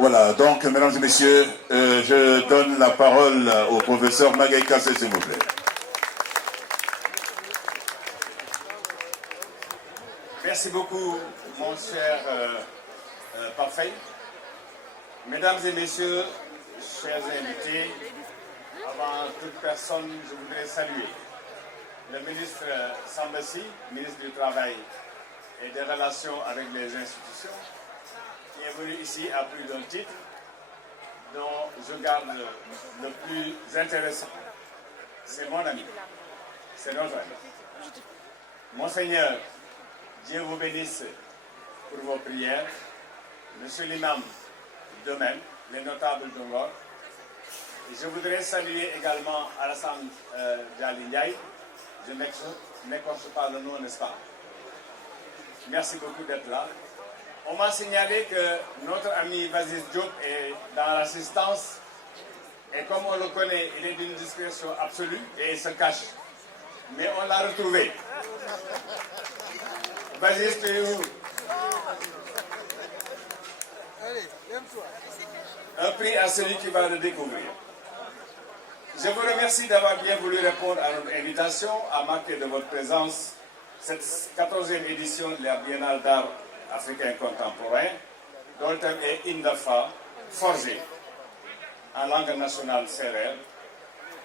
Voilà, donc, mesdames et messieurs, je donne la parole au professeur Magaye Kassé, s'il vous plaît. Merci beaucoup, mon cher Parfait. Mesdames et messieurs, chers invités, avant toute personne, je voudrais saluer le ministre Sambassi, ministre du Travail et des Relations avec les institutions, qui est venu ici à plus d'un titre, dont je garde le plus intéressant. C'est mon ami, c'est notre ami. Monseigneur, Dieu vous bénisse pour vos prières. Monsieur l'imam, de même, les notables d'Ongor. Et je voudrais saluer également Alassane Diali Ndiaye. Je n'écorche pas le nom, n'est-ce pas? Merci beaucoup d'être là. On m'a signalé que notre ami Vaziz Diop est dans l'assistance. Et comme on le connaît, il est d'une discrétion absolue et il se cache. Mais on l'a retrouvé. Vaziz, tu es où? Un prix à celui qui va le découvrir. Je vous remercie d'avoir bien voulu répondre à notre invitation à marquer de votre présence cette 14e édition de la Biennale d'art africain contemporain, dont le thème est Indafa, forgé, en langue nationale sérère.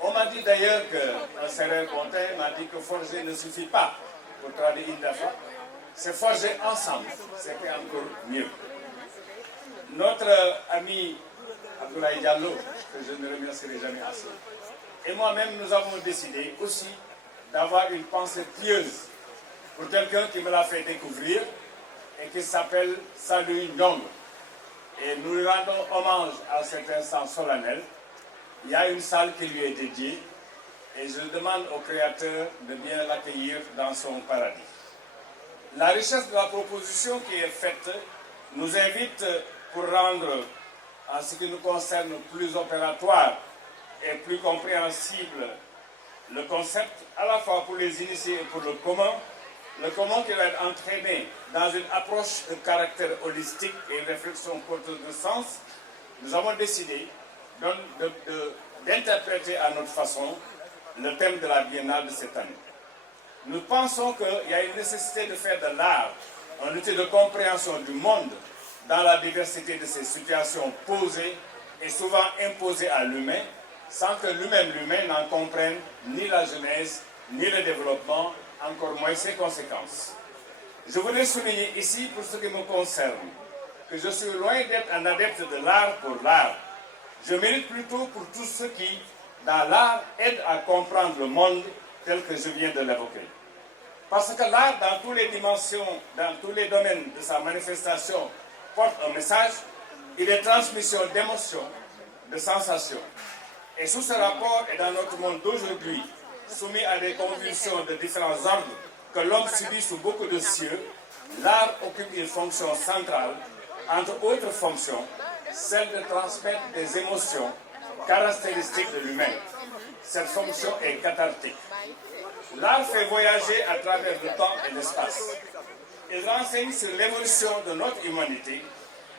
On m'a dit d'ailleurs qu'un sérère pontin m'a dit que forger ne suffit pas pour traduire Indafa, c'est forger ensemble, c'était encore mieux. Notre ami Abdoulaye Diallo, que je ne remercierai jamais assez, et moi-même, nous avons décidé aussi d'avoir une pensée pieuse pour quelqu'un qui me l'a fait découvrir et qui s'appelle Salui Ndong. Et nous lui rendons hommage à cet instant solennel. Il y a une salle qui lui est dédiée et je demande au Créateur de bien l'accueillir dans son paradis. La richesse de la proposition qui est faite nous invite pour rendre, en ce qui nous concerne, plus opératoire et plus compréhensible le concept, à la fois pour les initiés et pour le commun qui va être entraîné dans une approche de caractère holistique et une réflexion porteuse de sens. Nous avons décidé d'interpréter à notre façon le thème de la Biennale de cette année. Nous pensons qu'il y a une nécessité de faire de l'art un outil de compréhension du monde dans la diversité de ses situations posées et souvent imposées à l'humain, sans que lui-même n'en comprenne ni la genèse, ni le développement, encore moins ses conséquences. Je voudrais souligner ici, pour ce qui me concerne, que je suis loin d'être un adepte de l'art pour l'art. Je mérite plutôt pour tous ceux qui, dans l'art, aident à comprendre le monde tel que je viens de l'évoquer. Parce que l'art, dans toutes les dimensions, dans tous les domaines de sa manifestation, porte un message, il est transmission d'émotions, de sensations. Et sous ce rapport et dans notre monde d'aujourd'hui, soumis à des convulsions de différents ordres que l'homme subit sous beaucoup de cieux, l'art occupe une fonction centrale, entre autres fonctions, celle de transmettre des émotions caractéristiques de l'humain. Cette fonction est cathartique. L'art fait voyager à travers le temps et l'espace. Il renseigne sur l'évolution de notre humanité,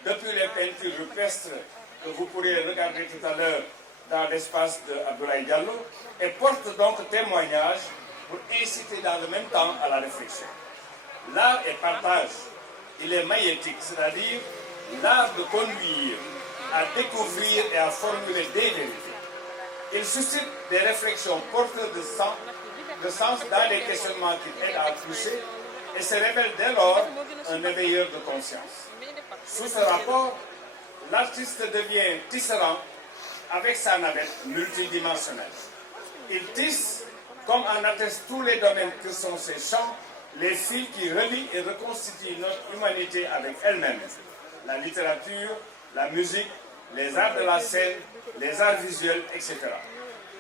depuis les peintures rupestres que vous pourrez regarder tout à l'heure dans l'espace de Abdoulaye Diallo, et porte donc témoignage pour inciter dans le même temps à la réflexion. L'art est partage, il est maïétique, c'est-à-dire l'art de conduire à découvrir et à formuler des vérités. Il suscite des réflexions porteuses de sens dans les questionnements qui aident à toucher et se révèle dès lors un éveilleur de conscience. Sous ce rapport, l'artiste devient tisserand avec sa navette multidimensionnelle. Il tisse, comme en attestent tous les domaines que sont ses champs, les fils qui relient et reconstituent notre humanité avec elle-même. La littérature, la musique, les arts de la scène, les arts visuels, etc.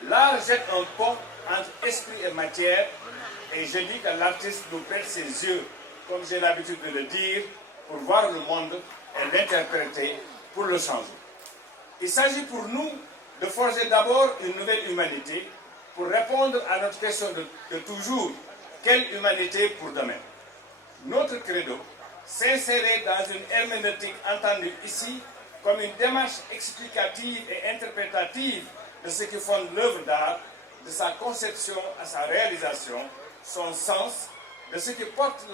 L'art jette un pont entre esprit et matière, et je dis que l'artiste nous prête ses yeux, comme j'ai l'habitude de le dire, pour voir le monde et l'interpréter pour le changer. Il s'agit pour nous de forger d'abord une nouvelle humanité pour répondre à notre question de toujours, quelle humanité pour demain? Notre credo s'insérer dans une herméneutique entendue ici comme une démarche explicative et interprétative de ce qui fonde l'œuvre d'art, de sa conception à sa réalisation, son sens, de ce qui porte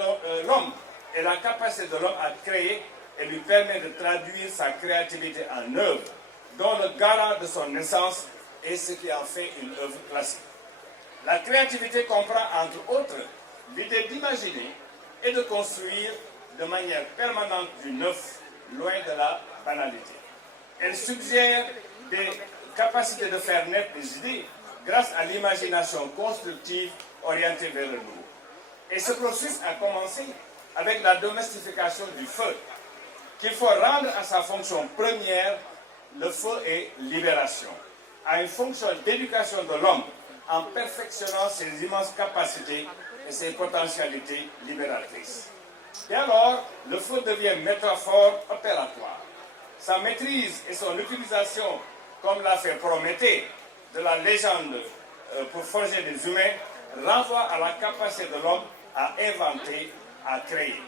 l'homme et la capacité de l'homme à créer et lui permet de traduire sa créativité en œuvre, dont le garant de son essence est ce qui en fait une œuvre classique. La créativité comprend entre autres l'idée d'imaginer et de construire de manière permanente du neuf, loin de la banalité. Elle suggère des capacités de faire naître des idées grâce à l'imagination constructive orientée vers le nouveau. Et ce processus a commencé avec la domestication du feu, qu'il faut rendre à sa fonction première. Le feu est libération, à une fonction d'éducation de l'homme en perfectionnant ses immenses capacités et ses potentialités libératrices. Et alors, le feu devient métaphore opératoire. Sa maîtrise et son utilisation, comme l'a fait Prométhée, de la légende pour forger des humains, renvoie à la capacité de l'homme à inventer, à créer.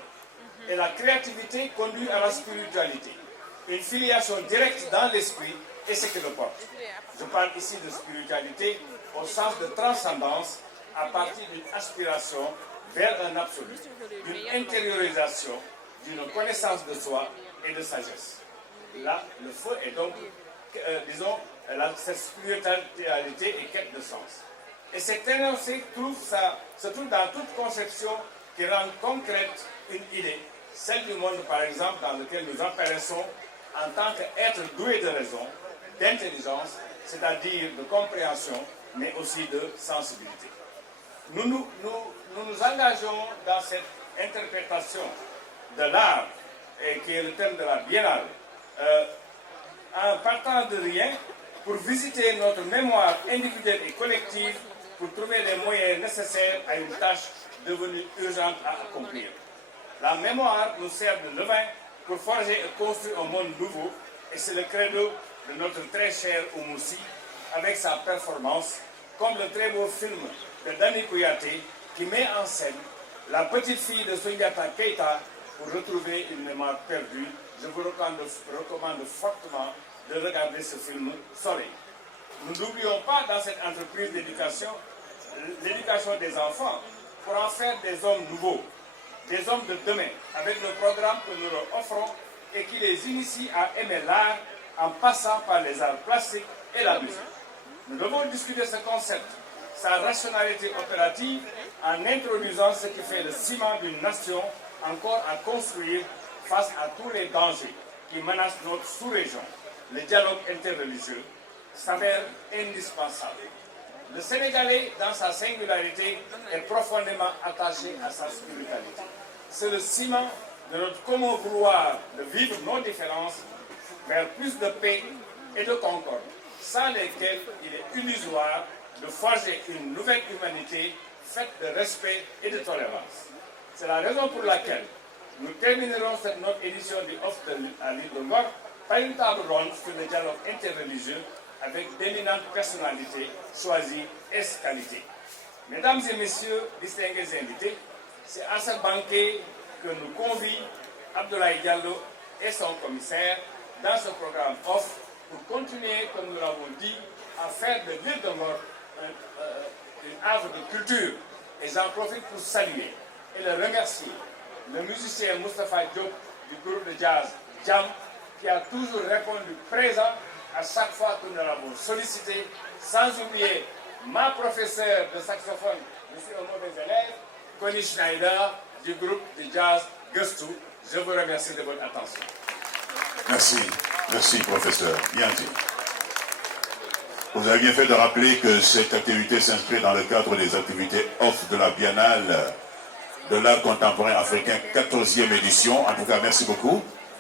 Et la créativité conduit à la spiritualité, une filiation directe dans l'esprit et ce qui le porte. Je parle ici de spiritualité au sens de transcendance à partir d'une aspiration vers un absolu, d'une intériorisation, d'une connaissance de soi et de sagesse. Là, le feu est donc, disons, cette spiritualité et quête de sens. Et cet énoncé se trouve dans toute conception qui rend concrète une idée, celle du monde par exemple dans lequel nous apparaissons en tant qu'être doué de raison, d'intelligence, c'est-à-dire de compréhension, mais aussi de sensibilité. Nous nous engageons dans cette interprétation de l'art, qui est le thème de la Biennale, en partant de rien pour visiter notre mémoire individuelle et collective pour trouver les moyens nécessaires à une tâche devenue urgente à accomplir. La mémoire nous sert de levain pour forger et construire un monde nouveau, et c'est le credo de notre très cher Oumoussi avec sa performance, comme le très beau film de Dani Kouyaté qui met en scène la petite fille de Soundiata Keita pour retrouver une mémoire perdue. Je vous recommande fortement de regarder ce film Soleil. Nous n'oublions pas dans cette entreprise d'éducation l'éducation des enfants pour en faire des hommes nouveaux, des hommes de demain, avec le programme que nous leur offrons et qui les initie à aimer l'art en passant par les arts plastiques et la musique. Nous devons discuter ce concept, sa rationalité opérative, en introduisant ce qui fait le ciment d'une nation encore à construire face à tous les dangers qui menacent notre sous-région. Le dialogue interreligieux s'avère indispensable. Le Sénégalais, dans sa singularité, est profondément attaché à sa spiritualité. C'est le ciment de notre commun vouloir de vivre nos différences vers plus de paix et de concorde, sans lesquelles il est illusoire de forger une nouvelle humanité faite de respect et de tolérance. C'est la raison pour laquelle nous terminerons notre édition du Off à l'île de Ngor par une table ronde sur le dialogue interreligieux avec d'éminentes personnalités choisies et qualités. Mesdames et messieurs, distingués invités, c'est à ce banquet que nous convie Abdoulaye Diallo et son commissaire dans ce programme Off pour continuer, comme nous l'avons dit, à faire de l'île de Ngor une œuvre de culture. Et j'en profite pour saluer et le remercier le musicien Moustapha Diop du groupe de jazz Jam, qui a toujours répondu présent à chaque fois que nous l'avons sollicité, sans oublier ma professeure de saxophone, je suis un mauvais élève, Connie Schneider du groupe de jazz Gustu. Je vous remercie de votre attention. Merci, merci professeur, bien dit. Vous avez bien fait de rappeler que cette activité s'inscrit dans le cadre des activités off de la Biennale de l'art contemporain africain, 14e édition. En tout cas, merci beaucoup.